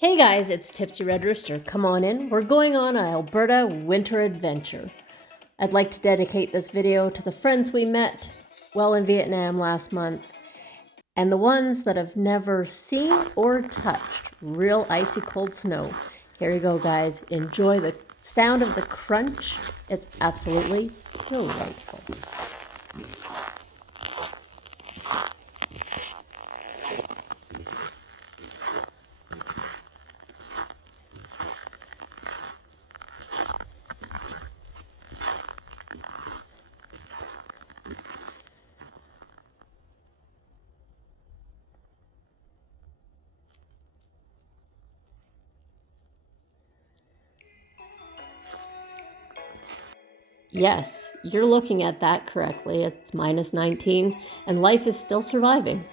Hey guys, it's Tipsy Red Rooster. Come on in. We're going on an Alberta winter adventure. I'd like to dedicate this video to the friends we met while in Vietnam last month and the ones that have never seen or touched real icy cold snow. Here you go, guys. Enjoy the sound of the crunch. It's absolutely delightful. Yes, you're looking at that correctly. It's minus 19 and life is still surviving.